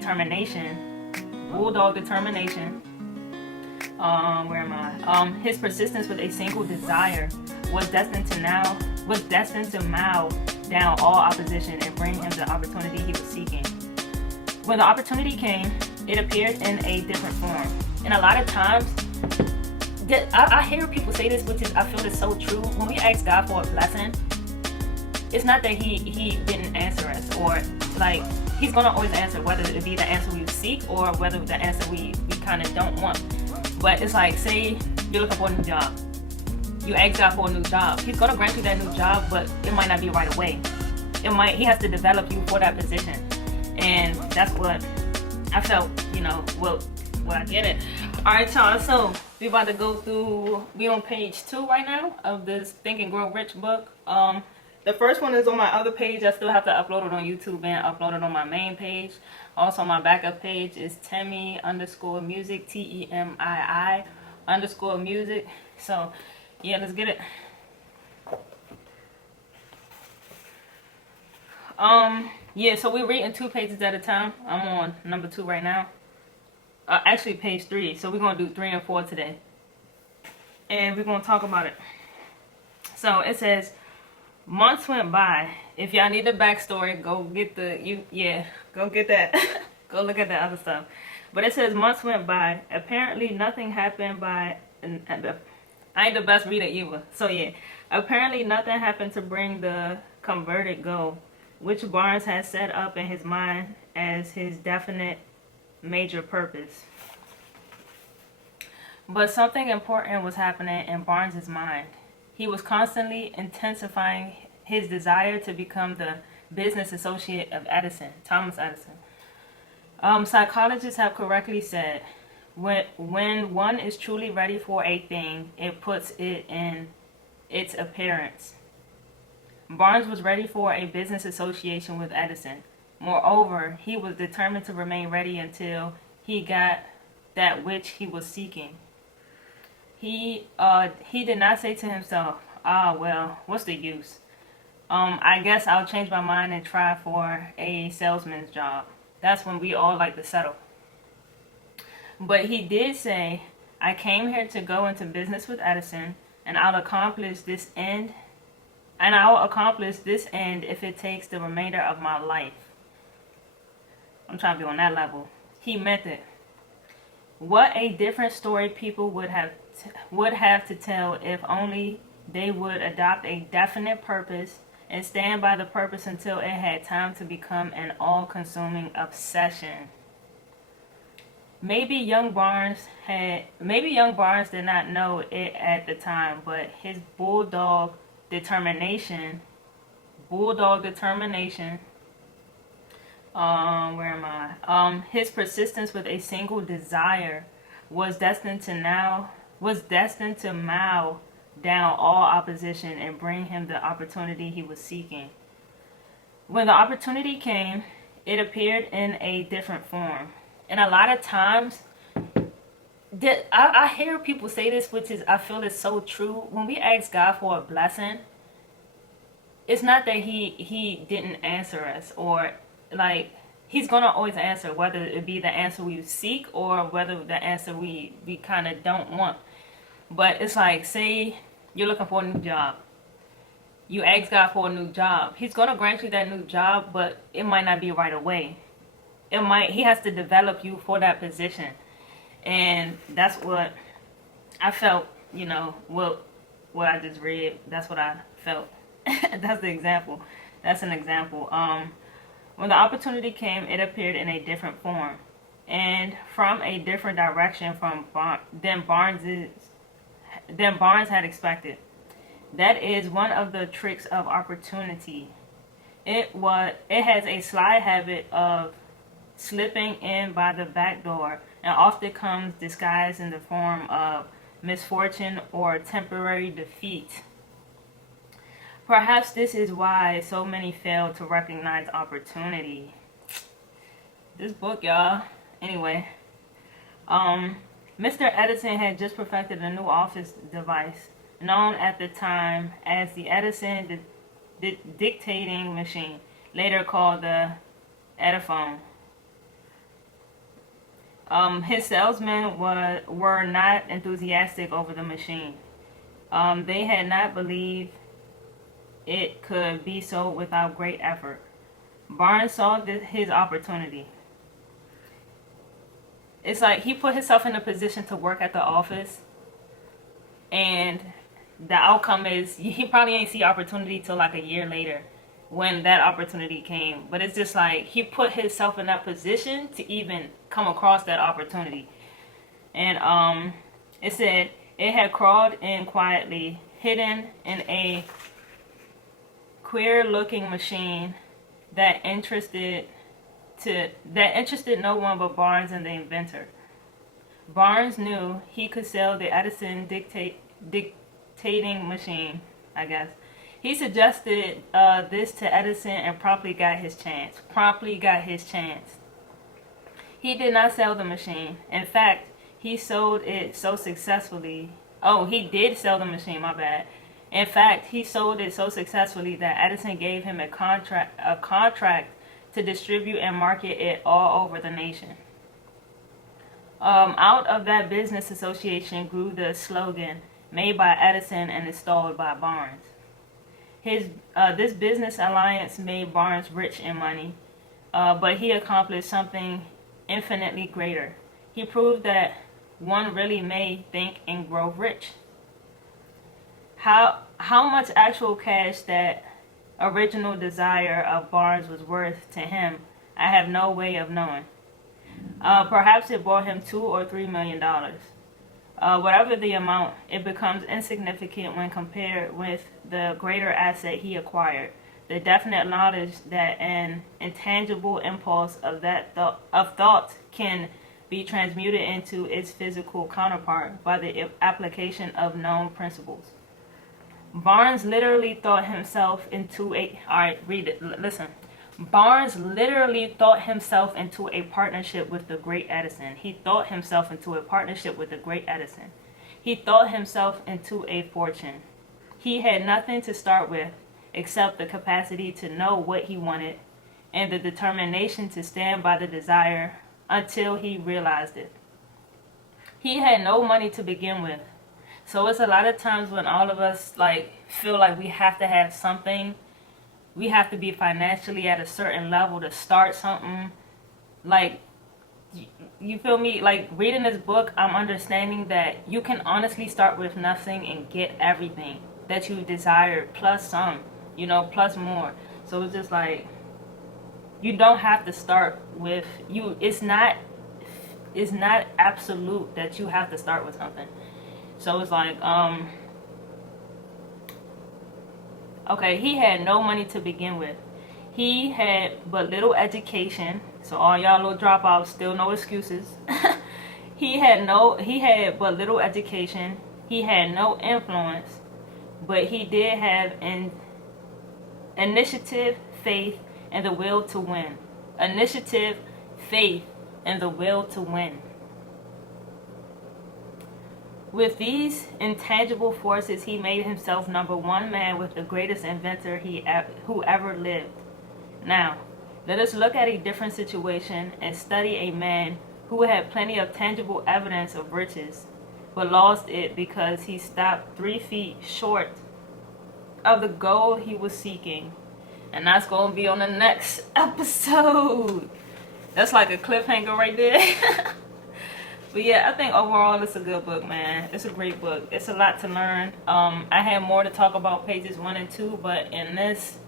determination, bulldog determination. Where am I? His persistence with a single desire was destined to mow down all opposition and bring him the opportunity he was seeking. When the opportunity came, it appeared in a different form. And a lot of times, I hear people say this, which is, I feel is so true. When we ask God for a blessing, it's not that he didn't answer us, or like he's gonna always answer, whether it be the answer we seek or whether the answer we kind of don't want. But it's like, say you're looking for a new job, you ask God for a new job, he's gonna grant you that new job, but it might not be right away. He has to develop you for that position, and that's what I felt. What I get it. All right, y'all. So we about to go through. We on page 2 right now of this Think and Grow Rich book. The first one is on my other page. I still have to upload it on YouTube and upload it on my main page. Also, my backup page is Temi_music, TEMII_music. So, yeah, let's get it. Yeah, so we're reading 2 pages at a time. I'm on number 2 right now. Actually, page 3. So we're going to do 3 and 4 today. And we're going to talk about it. So it says, months went by. If y'all need the backstory, go get go get that. Go look at the other stuff. But it says months went by. Apparently nothing happened I ain't the best reader either. So yeah. Apparently nothing happened to bring the converted goal, which Barnes had set up in his mind as his definite major purpose. But something important was happening in Barnes's mind. He was constantly intensifying his desire to become the business associate of Thomas Edison. Psychologists have correctly said, when one is truly ready for a thing, it puts it in its appearance. Barnes was ready for a business association with Edison. Moreover, he was determined to remain ready until he got that which he was seeking. He did not say to himself, well, what's the use? I guess I'll change my mind and try for a salesman's job. That's when we all like to settle. But he did say, I came here to go into business with Edison, and I'll accomplish this end if it takes the remainder of my life. I'm trying to be on that level. He meant it. What a different story people would have to tell if only they would adopt a definite purpose and stand by the purpose until it had time to become an all-consuming obsession. Maybe young Barnes did not know it at the time, but his bulldog determination, his persistence with a single desire was destined to mow down all opposition and bring him the opportunity he was seeking. When the opportunity came, it appeared in a different form. And a lot of times, I hear people say this, which is, I feel is so true. When we ask God for a blessing, it's not that he didn't answer us, or like he's gonna always answer, whether it be the answer we seek or whether the answer we kind of don't want. But it's like, say you're looking for a new job, you ask God for a new job, he's gonna grant you that new job, but it might not be right away. He has to develop you for that position. And that's what I felt, what I just read, that's what I felt. That's an example. When the opportunity came, it appeared in a different form and from a different direction than Barnes had expected. That is one of the tricks of opportunity. It has a sly habit of slipping in by the back door and often comes disguised in the form of misfortune or temporary defeat. Perhaps this is why so many fail to recognize opportunity. This book, y'all. Anyway, Mr. Edison had just perfected a new office device known at the time as the Edison dictating machine, later called the Ediphone. His salesmen were not enthusiastic over the machine. They had not believed it could be sold without great effort. Barnes saw his opportunity. It's like he put himself in a position to work at the office, and the outcome is he probably ain't see opportunity till like a year later when that opportunity came. But it's just like he put himself in that position to even come across that opportunity. And it said it had crawled in quietly, hidden in a queer looking machine that interested no one but Barnes and the inventor. Barnes knew he could sell the Edison dictating machine, I guess. He suggested this to Edison and promptly got his chance. He did not sell the machine. In fact, he sold it so successfully. Oh, he did sell the machine, my bad. In fact, he sold it so successfully that Edison gave him a contract to distribute and market it all over the nation. Out of that business association grew the slogan, made by Edison and installed by Barnes. This business alliance made Barnes rich in money, but he accomplished something infinitely greater. He proved that one really may think and grow rich. How much actual cash that original desire of Barnes was worth to him, I have no way of knowing. Perhaps it brought him $2 or $3 million. Whatever the amount, it becomes insignificant when compared with the greater asset he acquired, the definite knowledge that an intangible impulse of thought can be transmuted into its physical counterpart by the application of known principles. Barnes literally thought himself into Barnes literally thought himself into a partnership with the great Edison. He thought himself into a partnership with the great Edison. He thought himself into a fortune. He had nothing to start with except the capacity to know what he wanted and the determination to stand by the desire until he realized it. He had no money to begin with. So it's a lot of times when all of us feel like we have to have something, we have to be financially at a certain level to start something. You feel me? Reading this book, I'm understanding that you can honestly start with nothing and get everything that you desire, plus some, plus more. So it's just you don't have to start with you. It's not absolute that you have to start with something. So it's okay, he had no money to begin with. He had but little education. So all y'all little dropouts, still no excuses. He had but little education. He had no influence, but he did have an initiative, faith, and the will to win. Initiative, faith, and the will to win. With these intangible forces, he made himself number one man with the greatest inventor who ever lived. Now, let us look at a different situation and study a man who had plenty of tangible evidence of riches, but lost it because he stopped 3 feet short of the goal he was seeking. And that's going to be on the next episode. That's like a cliffhanger right there. But yeah, I think overall it's a good book, man. It's a great book. It's a lot to learn. I had more to talk about pages 1 and 2, but in this,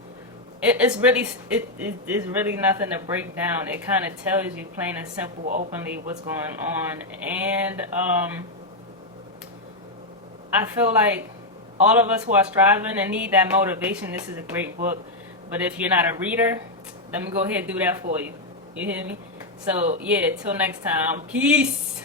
it's really nothing to break down. It kind of tells you plain and simple, openly what's going on. And I feel like all of us who are striving and need that motivation, this is a great book. But if you're not a reader, let me go ahead and do that for you. You hear me? So yeah, till next time. Peace.